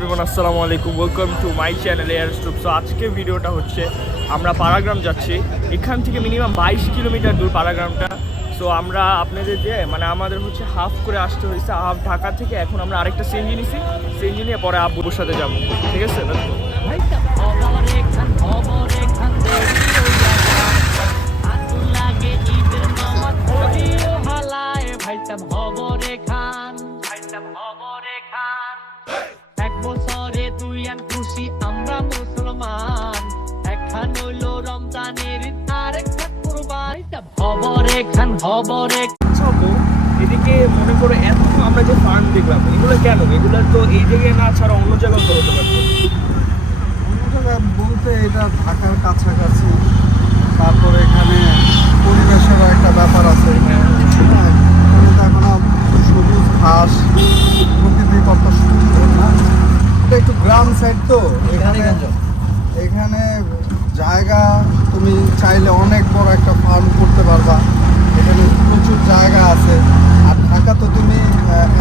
Everyone, আসসালামু আলাইকুম, welcome to my channel air stoop. So আজকে ভিডিওটা হচ্ছে আমরা পাড়াগ্রাম যাচ্ছি। এখান থেকে মিনিমাম 22 কিলোমিটার দূর পাড়াগ্রামটা। সো আমরা আপনাদের যে আমাদের হচ্ছে হাফ করে আসতে হয়েছে, হাফ ঢাকা থেকে। এখন আমরা আরেকটা সিএনজি নিছি, সিএনজি নিয়ে পরে আব্বুর সাথে যাবো, ঠিক আছে? এক বছরে তুই আর খুশি আমরা মুসলমান, একখান হইল রমজানের আরেকটা কুরবান। খবরে খান খবরে এদিকে মনে করো এত আমরা যে ফার্ম দেখলাম, এগুলো কেন? এগুলো তো এই জায়গায় না ছাড়া অন্য জায়গায় তো হতে পারতো। অন্য জায়গায় বলতে এটা ঢাকার কাছাকাছি, তারপরে এখানে পরিবেশেরও একটা ব্যাপার আছে। হ্যাঁ, এখানে দেখো না সবুজ ঘাস, প্রকৃতি কত সুন্দর না। এটা একটু গ্রাম সাইড তো, এখানে জায়গা তুমি চাইলে অনেক বড় একটা ফার্ম করতে পারবা। এখানে প্রচুর জায়গা আছে। আর ঢাকা তো তুমি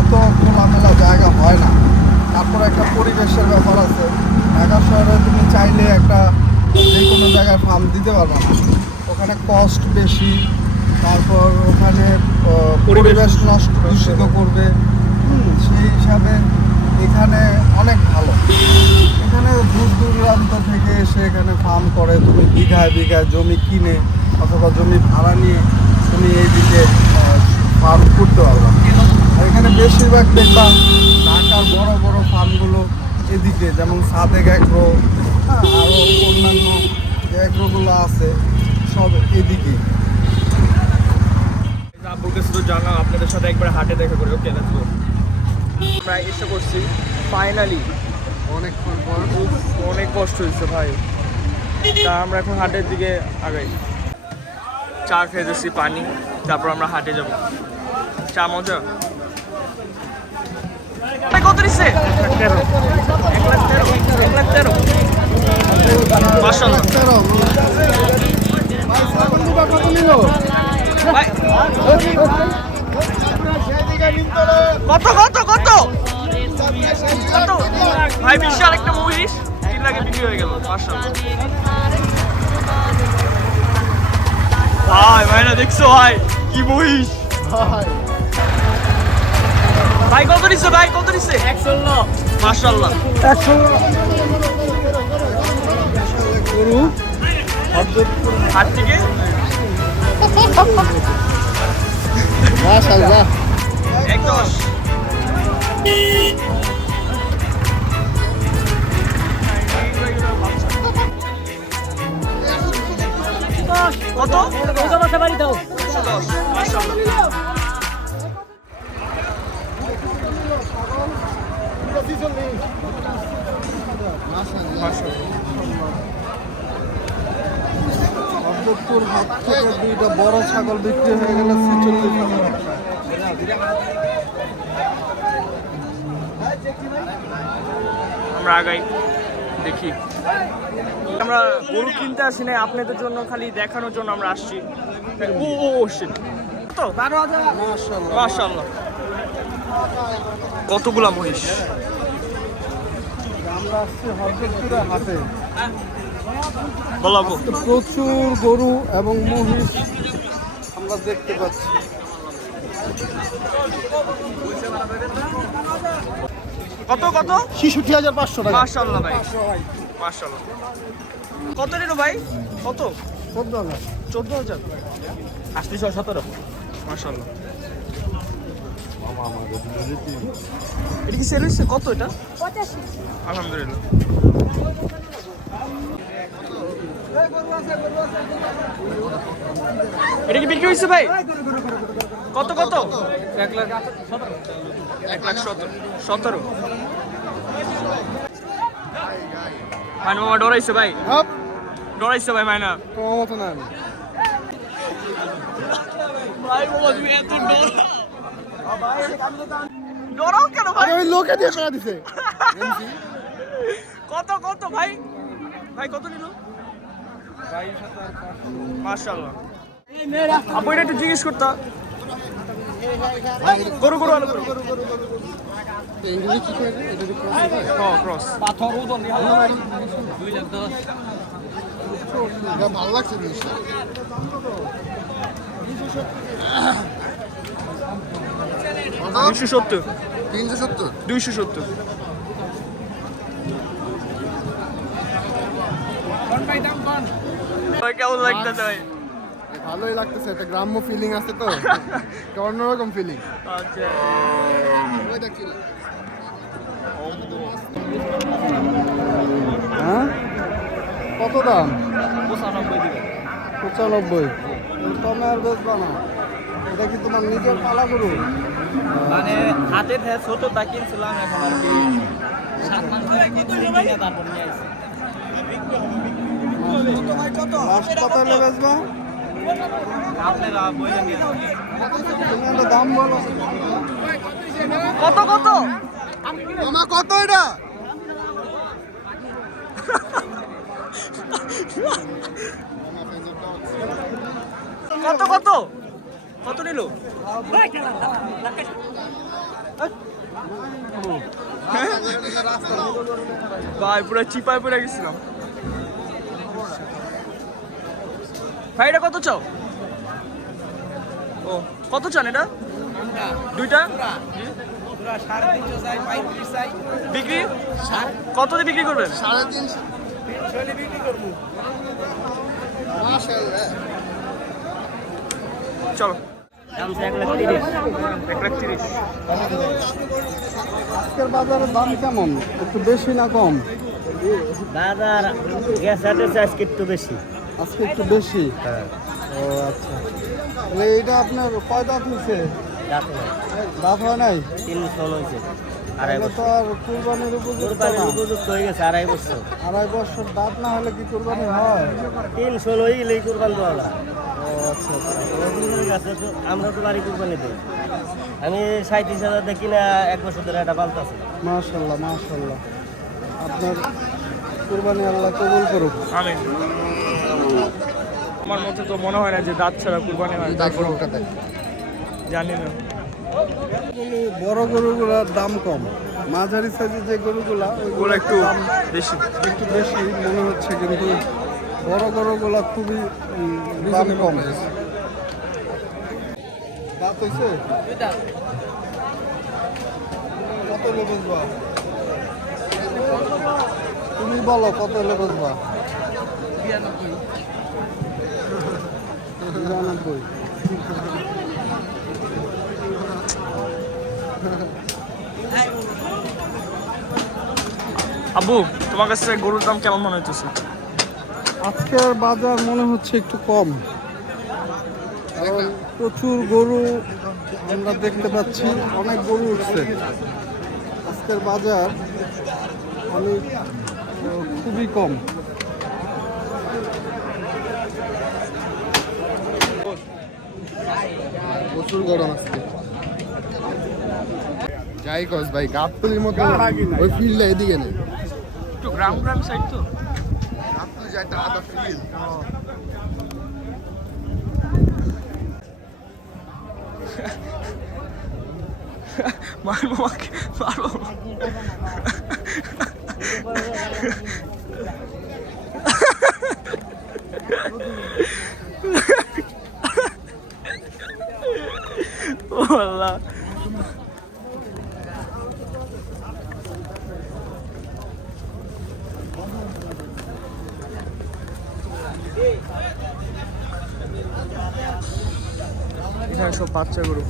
এত খোলামেলা জায়গা হয় না। তারপর একটা পরিবেশের ব্যাপার আছে। ঢাকা শহরে তুমি চাইলে একটা যে কোনো জায়গায় ফার্ম দিতে পারবে না, ওখানে কস্ট বেশি। তারপর ওখানে পরিবেশ নষ্ট দূষিত করবে। সেই হিসাবে এখানে অনেক ভালো। এখানে দূর দূরান্ত থেকে এসে এখানে ফার্ম করে, তুমি বিঘায় বিঘায় জমি কিনে অথবা জমি ভাড়া নিয়ে তুমি এইদিকে ফার্ম করতে পারবা। আর এখানে বেশিরভাগ দেখবা ঢাকার বড় বড় ফার্মগুলো এদিকে, যেমন সাদেক অ্যাগ্রো, আরও অন্যান্য যে অ্যাগ্রোগুলো আছে সব এদিকে। আব্বুর কাছে তো জানলাম, আপনাদের সাথে একবার হাটে দেখা করি। ওকে, লেটস গো। আমরা এসে করছি ফাইনালি, অনেকক্ষণ পর। অনেক কষ্ট হয়েছে ভাই। তা আমরা এখন হাটের দিকে আগাই। চা খেয়েছি, পানি, তারপর আমরা হাটে যাব। চা মজা। কত দিচ্ছে? 1,13,000। মাশাআল্লাহ। কত কত কত কত ভাই? বিশাল একটা মহিষ 3 লাখে বিক্রি হয়ে গেল। মাশাআল্লাহ ভাই, ভাই না দেখছো ভাই কি মহিষ ভাই? কত দিচ্ছে ভাই? কত দিচ্ছে? 116। মাশাআল্লাহ, 116 গরু হাট থেকে। মাশাআল্লাহ 110। কত? 110। মাশাআল্লাহ। অব্দুলপুর হাট থেকে দুইটা বড় ছাগল বিক্রি হয়ে গেল 46 টাকা। আমরা আগাই, দেখি। আমরা গরু কিনতে আসি না, আপনাদের জন্য খালি দেখানোর জন্য আমরা আসছি। ও ও শিট, তো 12,000। মাশাআল্লাহ মাশাআল্লাহ, কতগুলা মহিষ। আমরা আসছি হরদেবপুরের হাটে। বলাবো প্রচুর গরু এবং মহিষ আমরা দেখতে পাচ্ছি। কত কত? 66,500 টাকা। মাশাআল্লাহ ভাই, মাশাআল্লাহ। কত নিল ভাই? কত? 14,000। 14,000। 17 মাশাআল্লাহ। এটা কি সেল হয়েছে? কত এটা? 85। আলহামদুলিল্লাহ। এটা কি বিক্রি হয়েছে ভাই? কত কত? 1,17,000। মাইনা মামা ডরাইছে ভাই, ডরাইছে ভাই মাইনা। তোমার মতো না আমি। ভাই বাবা, তুমি এত ডরাও কেন ভাই? ওই লোকে দিয়ে করা দিছে। কত কত ভাই? ভাই কত নিল? মাশাআল্লাহ। আপু এটা একটু জিজ্ঞেস করতা। গরু গরু আলো গরু। ক্রস ভালো লাগছে জিনিসটা। 270 370 270 কেমন লাগতেছে ভাই? ভালোই লাগতেছে, একটা গ্রাম্য ফিলিং আছে তো, একটা অন্যরকম ফিলিং। আচ্ছা হ্যাঁ, কত দাম? 95 দিবেন। 95। কমে আর বেচবা না? এটা কি তোমার নিজের পালা গরু? মানে হাতে ছোট তা কিনছিলাম, এখন আর কি 7 মাস ধরে কিনছি, কিনে তারপর নিয়ে আসছি। লাস্ট কত হলে বেচবা? আপনারা বইলে নিয়ে যান। তুমি একটা দাম বলো। কত কত মামা কত এটা? কত কত কত নিল? ভাই পুরো চিপায় পড়ে গেছিলাম। ভাই এটা কত চাও? ও কত চান এটা? দুইটা বিক্রি কত দিয়ে বিক্রি করবেন? 350 বিক্রি করবো। মাশাআল্লাহ, চলো। 1,30,000। আজকের বাজারের দাম কেমন? একটু বেশি না কম? বাজার গেছে আজকে একটু বেশি। আজকে একটু বেশি। ও আচ্ছা, তাহলে এইটা আপনার কয় দাঁত হয়েছে? দাঁত হয় নাই? 300 হয়েছে। তাহলে তো আর কুরবানির উপযুক্ত না। উপযুক্ত হয়ে গেছে 2.5 বছর। 2.5 বছর দাঁত না হলে কি কুরবানি হয়? 300 হয়ে গেলেই কুরবান দেওয়া। ও আচ্ছা আচ্ছা। আমরা তো বাড়ি কুরবানি দিই। আমি 37,000 দিয়ে কিনা 1 বছর ধরে এটা পালতাছি। মাশাআল্লাহ মাশাআল্লাহ, আপনার কুরবানি আল্লাহ কবুল করুক। আমিন। আমার মতে তো মনে হয় না যে দাঁত ছাড়া কুরবানি হয়, তারপর জানি না। বড় গরুগুলোর দাম কম, মাঝারি সাইজের যে গরুগুলা ওগুলো একটু বেশি। একটু বেশি মনে হচ্ছে, কিন্তু বড় গরুগুলা খুবই দাম কম। দাঁত হয়েছে? কত হলে বেচবা? তুমি বলো কত হলে বেচবা? 92। আব্বু তোমার কাছে গরুর দাম কেমন মনে হচ্ছে? আজকের বাজার মনে হচ্ছে একটু কম, কারণ প্রচুর গরু আমরা দেখতে পাচ্ছি, অনেক গরু উঠছে। আজকের বাজার অনেক খুবই কম। প্রচুর গরম আজকে। যাই কস ভাই, গাবতলির মতো ওই ফিল্ডটা এদিকে নেই। একটু গ্রাম সাইড তো। গাবতলি যে একটা আলাদা ফিল্ড। মারবো মাকে মারবো। ও আল্লাহ, এখানে সব বাচ্চা গরু।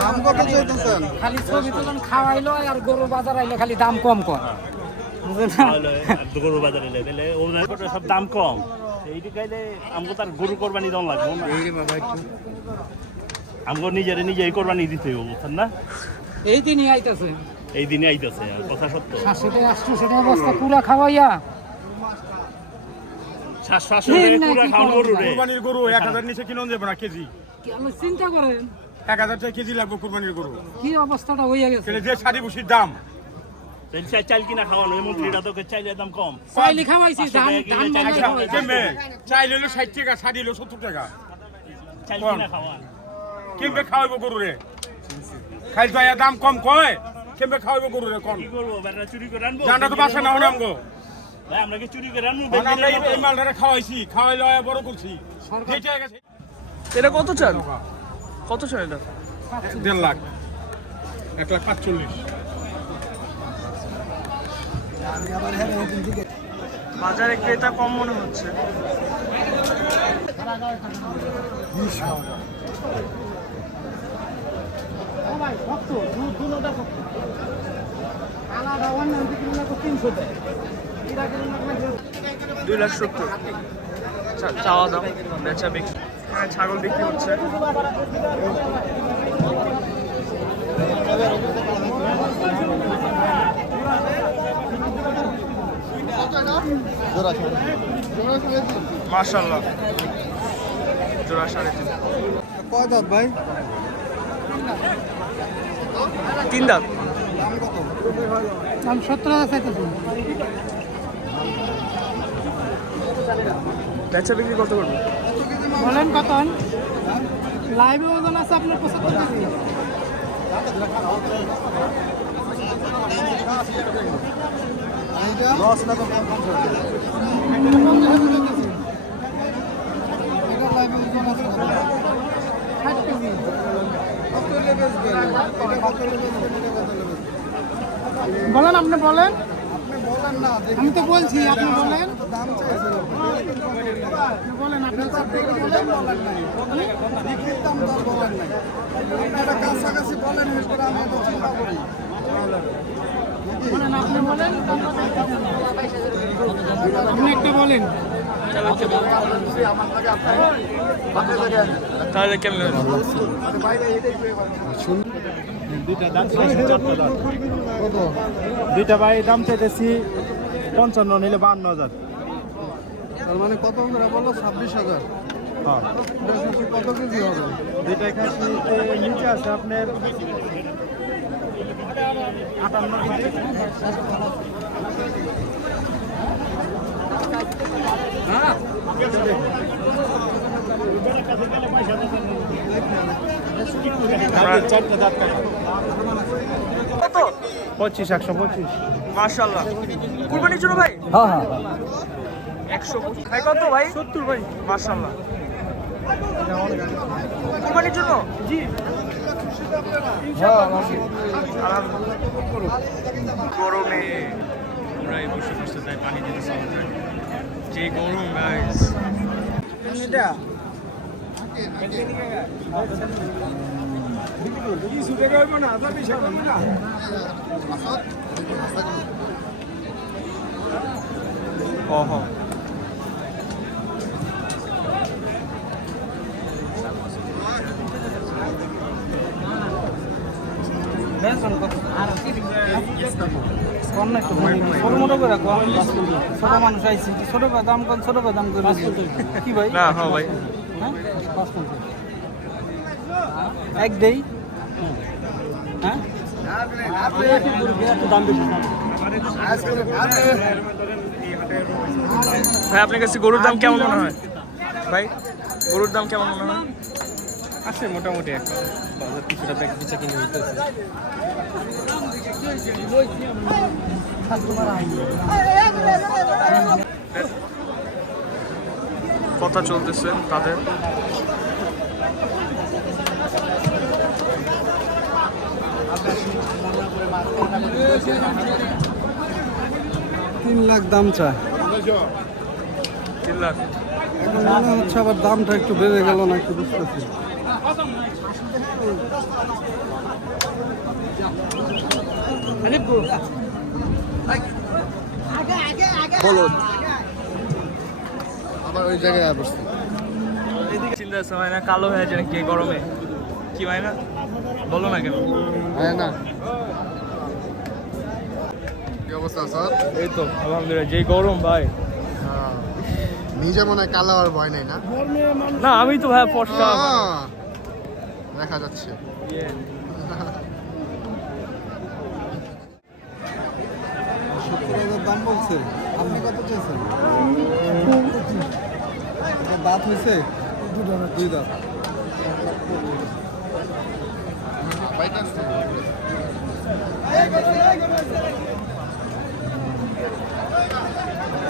দাম কত চাইতেছেন? খালি ছবি তুলন খাওয়াইলো আর গরু বাজার আইলে খালি দাম কম কর গরু বাজারে দিলে সব দাম কম, এইটি খাইলে আমাকে তার গরু কোরবানি দাম লাগবে না। আমাকে নিজেই কোরবানি দিতে হবে, বুঝছেন না? এই দিনই আইতেছে এই দিনে আইতেছে, কথা সত্য। 700 টাকা বস্তা পুরা খাওয়াইয়া 700 টাকা পুরা খাওয়ান গরু রে। কুরবানির গরু 1000 নিচে কিনুন যাবে না কেজি। আমি চিন্তা করেন 1000 টাকা কেজি লাগবে কুরবানির গরু। কি অবস্থাটা হইয়া গেছে। তাহলে যে শাড়ি ভুষির দাম চাইল কিনা খাওয়ানো এই মন্ত্রীরা তোকে চাইলের দাম কম চাইলে খাওয়াইছি ধান ধান বানাই আচ্ছা, খাওয়াইছি কেমবে চাইল হলো 60 টাকা, শাড়ি হলো 70 টাকা। চাইল কিনা খাওয়ান কেমবে খাওয়াইবো গরুরে? খাইল তো এর দাম কম কয়, কেমবে খাওয়াইবো গরুরে কোন? কি করবো বেটা চুরি করে আনবো জানা তো বাসা না হলো আমগো। ভাই আমরা কি চুরি করে আনবো আমরা এই মালটারে খাওয়াইছি, খাওয়াইলো বড় করছি। যেটা হয়ে গেছে এটা কত চাল? কত চাল এটা? 1.5 লাখ, 1,45,000। বাজারে ক্রেতা কম মনে হচ্ছে। আলাদা অন্য কিলো 300 দেয় 2,70,000 চাওয়া দাম, বেচা বিক্রি। এখানে ছাগল বিক্রি হচ্ছে। মাশাআল্লাহ, জোড়া 3.5। কয় দাঁত ভাই? 3 দাঁত। দাম কত? দাম 17,000 চাইতেছি বেচা বিক্রি কত করবে? বলেন কত লাইভে ওজন আছে আপনার 75 কেজি এইটা 10 লাখ 50 হাজার। এটা লাইভে ওজন আছে কত? 60 কেজি কত হলে বেচবেন? এটা কত হলে বেচবেন? এটা কত হলে বেচবেন? বলেন আপনি বলেন আপনি বলেন না, দেখি আমি তো বলছি আপনি বলেন তো দাম চাইছেন আপনি বলেন আপনি বলেন নাই, বিক্রির দাম দর বলেন নাই। আপনি এটা কাছাকাছি বলেন, এরপরে আমি এটা চিন্তা করি। বলেন আপনি বলেন আপনি একটা বলেন তাহলে কেমন? কত? দুইটা ভাই দাম চাইতেছি 55 নিলে 52,000। তার মানে কত করে বললো? 26,000। হ্যাঁ এটা কিন্তু কত কেজি হবে? দুইটা খাসিতে নিচে আছে আপনার 58। চারটা দাঁত কত? 25, 125। মাশাআল্লাহ, কুরবানির জন্য ভাই? হ্যাঁ হ্যাঁ 125 ভাই। কত ভাই? 70 ভাই। মাশাআল্লাহ, কুরবানির জন্য? জি। গরমে পুরাই বসে বসে তাই পানি দিতে চাই। যে গরম গাইস। ওহো, ছোট মোটো করে কম ছোট মানুষ আইছি ছোট দাম কম ছোট দাম করে কি ভাই না হ্যাঁ ভাই, এক দেই হ্যাঁ দাম বেশি ভাই আপনার কাছে গরুর দাম কেমন মনে হয় ভাই? গরুর দাম কেমন মনে হয়? আছে মোটামুটি এখন বাজার কিছুটা ব্যাগ পিছিয়ে কিনে হইতেছে। কথা চলতেছে তাদের। 3 লাখ দাম চায়। 3 লাখ। এখন মনে হচ্ছে আবার দামটা একটু বেড়ে গেল না, একটু বুঝতেছি। বলো, আবার ওই জায়গায় বসছি। চিন্তা আছে হয় না কালো হয়ে যায় কে গরমে? কি হয় না বলো না কেন? হ্যাঁ না, কি অবস্থা স্যার? এই তো আলহামদুলিল্লাহ, যে গরম ভাই। নিজে মনে হয় কালো আর ভয় নেই না? না আমি তো ভাই ফর্সা। দেখা যাচ্ছে। দাম বলছে, আপনি কত চাইছেন? দাঁত হয়েছে? দুই দাঁত।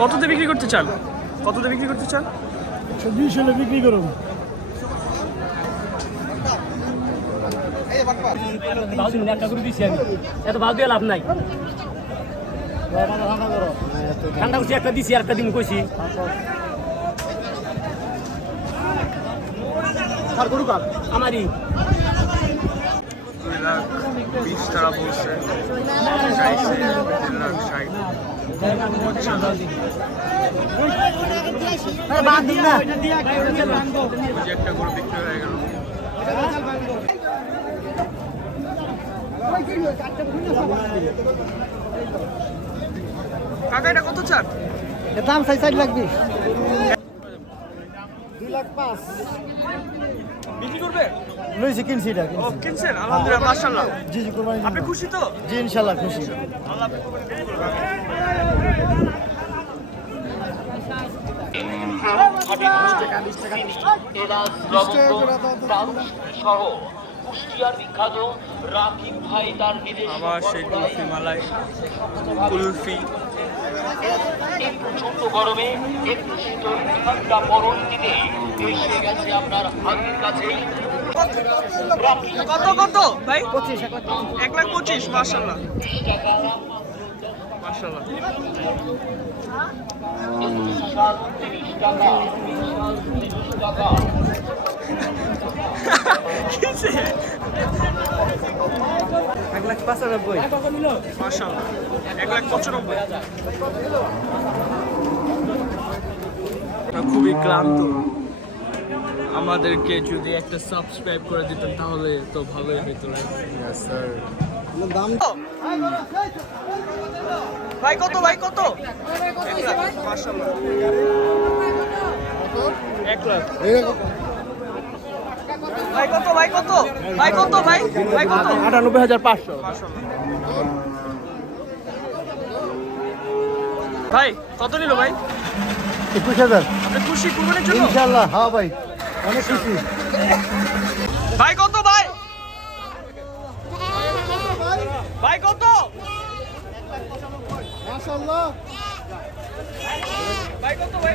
কততে বিক্রি করতে চান? কততে বিক্রি করতে চান? 20 হলে বিক্রি করুন। একটা করে দিছি আমি, এত ভালো দিয়ে লাভ নাই। ঠান্ডা করছি, একটা দিছি আর একটা দিন কইছি। আর গরু কাপ আমারই 2,20,000 টাকা বলছে। 3,60,000। একটা গরু বিক্রি হয়ে গেল। কাকা এটা কত চান? দাম 4 লাখ 20। বিক্রি করবে? লইছি কিনছি এটা ও কিনছেন? আলহামদুলিল্লাহ, মাশাআল্লাহ। জি জি কুরবানি। আপনি খুশি তো? জি ইনশাআল্লাহ খুশি। আল্লাহ আপনাকে কুরবানি বিক্রি করবে। আবার সেই কুলফি মালাই, কুলফি প্রচন্ড গরমে একটু শীতল ঠান্ডা পরন দিতে এসে গেছে আপনার হাতের কাছেই কত কত ভাই? 1,25,000। মাশাআল্লাহ মাশাআল্লাহ। কিনছে? 1,95,000। মাশাআল্লাহ 1,95,000। খুবই ক্লান্ত, আমাদেরকে যদি একটা সাবস্ক্রাইব করে দিতেন তাহলে তো ভালোই হতো। দাম ভাই কত? ভাই কত? 1 লাখ। মাশাআল্লাহ 1 লাখ। ভাই কত? ভাই কত? ভাই কত? ভাই ভাই কত? 98,500। মাশাআল্লাহ। ভাই কত নিল ভাই? 21,000। আপনি খুশি কুরবানির জন্য? ইনশাআল্লাহ হ্যাঁ ভাই, অনেক খুশি। ভাই কত ভাই? ভাই কত? মাশাআল্লাহ। ভাই কত ভাই?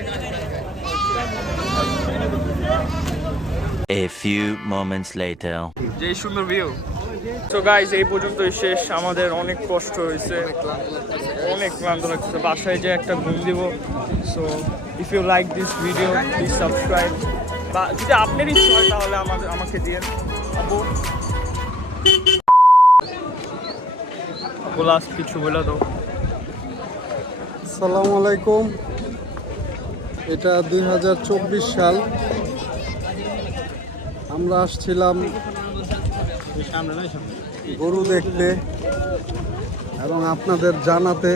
A few moments later. যে সুন্দর ভিউ। তো গাইস এই পর্যন্তই শেষ, আমাদের অনেক কষ্ট হয়েছে, অনেক ক্লান্ত লাগছে, বাসায় যে একটা ঘুম দিব। So if you like this video please subscribe, বা যদি আপনার ইচ্ছে হয় তাহলে আমাকে দিয়ে লাস্ট কিছু বলে দাও। আসসালামু আলাইকুম। এটা 2024 সাল। আমরা আসছিলাম গরু দেখতে এবং আপনাদের জানাতে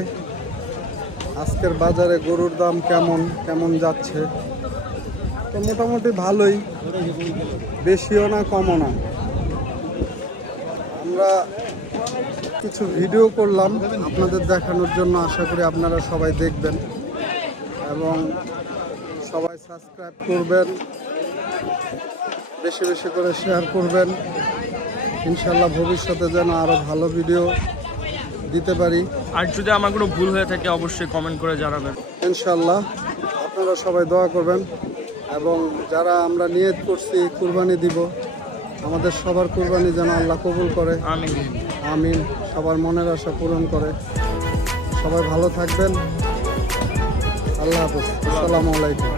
আজকের বাজারে গরুর দাম কেমন যাচ্ছে। তো মোটামুটি ভালোই, বেশিও না কমও না। আমরা কিছু ভিডিও করলাম আপনাদের দেখানোর জন্য, আশা করি আপনারা সবাই দেখবেন এবং সবাই সাবস্ক্রাইব করবেন, বেশি বেশি করে শেয়ার করবেন। ইনশাল্লাহ ভবিষ্যতে যেন আরও ভালো ভিডিও দিতে পারি। আর যদি আমার কোনো ভুল হয়ে থাকে অবশ্যই কমেন্ট করে জানাবেন। ইনশাল্লাহ আপনারা সবাই দোয়া করবেন এবং যারা আমরা নিয়ত করছি কুরবানি দিব, আমাদের সবার কুরবানি যেন আল্লাহ কবুল করে। আমিন আমিন। সবার মনের আশা পূরণ করে। সবাই ভালো থাকবেন। আল্লাহ হাফেজ। আসসালামু আলাইকুম।